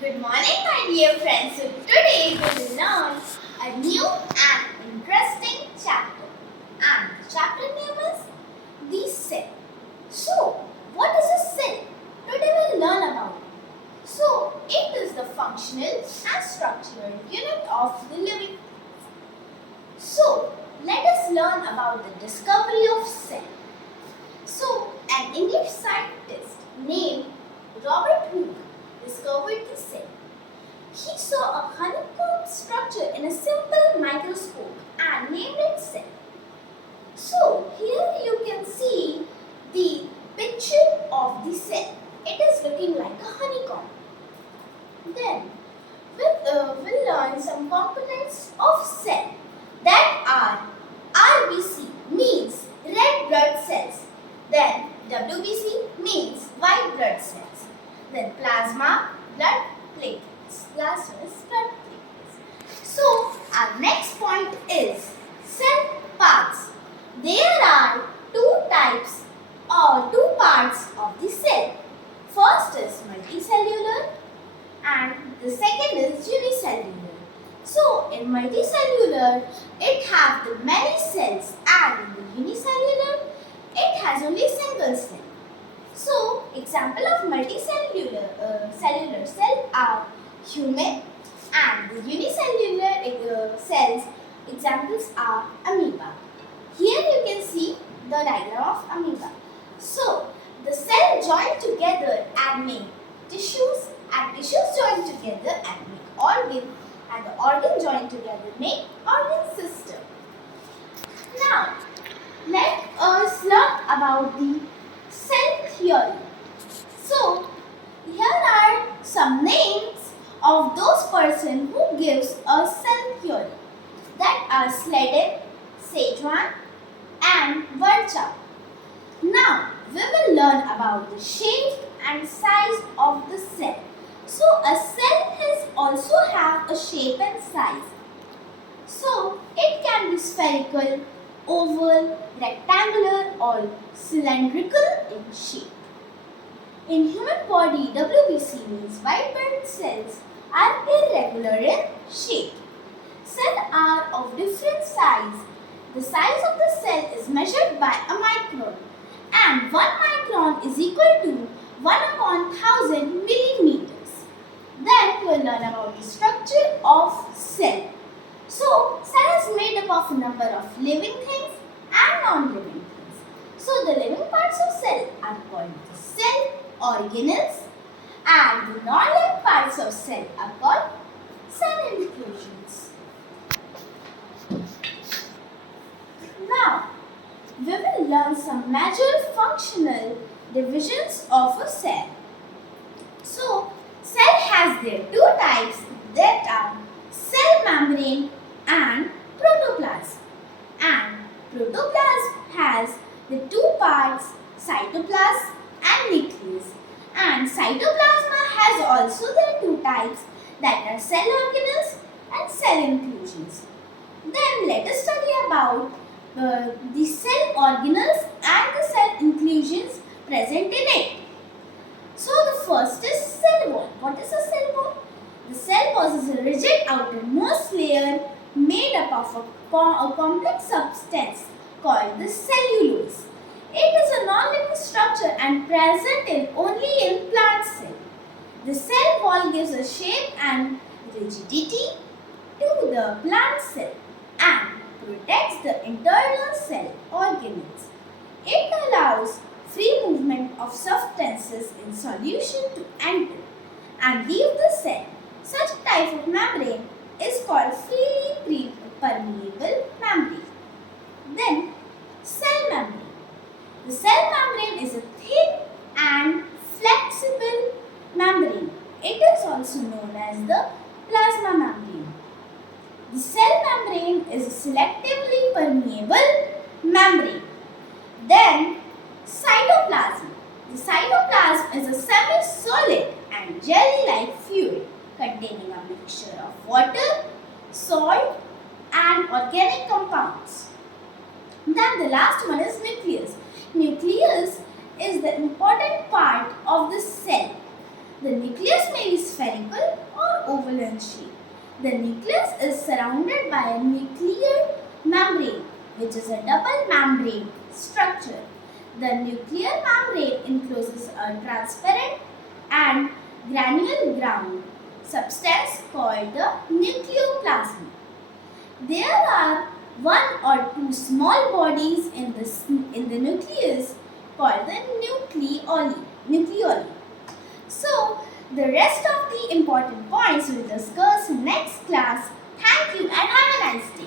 Good morning, my dear friends. So today we will learn a new and interesting chapter. And the chapter name is the cell. So, what is a cell? Today we will learn about it. So, it is the functional and structural unit of the living. So, let us learn about the discovery of cell. So, an English scientist named Robert Hooke discovered the cell. He saw a honeycomb structure in a simple microscope and named it cell. So, here you can see the picture of the cell. It is looking like a honeycomb. Then, we'll learn some components of cell that are RBC means red blood cells. Then WBC means white blood cells. Then plasma, blood platelets. Last one is blood platelets. So our next point is cell parts. There are two parts of the cell. First is multicellular and the second is unicellular. So in multicellular, it has the many cells and in the unicellular, it has only single cell. So example of multicellular cellular cell are human and the unicellular cells examples are amoeba. Here you can see the diagram of amoeba. So the cell join together and make tissues and tissues join together and make organ and the organ join together make organ system. Now let us learn about the cell theory. So here are some names of those person who gives a cell theory that are Sladen, Sejuan and Virchow. Now we will learn about the shape and size of the cell. So a cell has also have a shape and size. So it can be spherical, oval, rectangular or cylindrical in shape. In human body, WBC means white blood cells are irregular in shape. Cells are of different size. The size of the cell is measured by a micron and 1 micron is equal to 1 upon 1000 millimeters. Then we will learn about the structure of cell. So, cell is made up of a number of living things and non-living things. So, the living parts of cell are called the cell organelles and the non-living parts of cell are called cell inclusions. Now, we will learn some major functional divisions of a cell. So, cell has their two types that are cell membrane and protoplasm. And protoplasm has the two parts cytoplasm and nucleus. And cytoplasma has also their two types that are cell organelles and cell inclusions. Then let us study about the cell organelles and the cell inclusions present in it. So the first is cell wall. What is a cell wall? The cell possesses a rigid outermost layer made up of a complex substance called the cellulose. It is a non-living structure and present only in plant cell. The cell wall gives a shape and rigidity to the plant cell and protects the internal cell organelles. It allows free movement of substances in solution to enter and leave the cell. Such a type of membrane is called freely permeable membrane. Then, cell membrane. The cell membrane is a thin and flexible membrane. It is also known as the plasma membrane. The cell membrane is a selectively permeable membrane. Then, cytoplasm. The cytoplasm is a semi-solid and jelly-like fluid containing a mixture of water, salt and organic compounds. Then the last one is nucleus. Nucleus is the important part of the cell. The nucleus may be spherical or oval in shape. The nucleus is surrounded by a nuclear membrane, which is a double membrane structure. The nuclear membrane encloses a transparent and granular ground substance called the nucleoplasm. There are one or two small bodies in the nucleus called the nucleoli. So, the rest of the important points we'll discuss in next class. Thank you and have a nice day.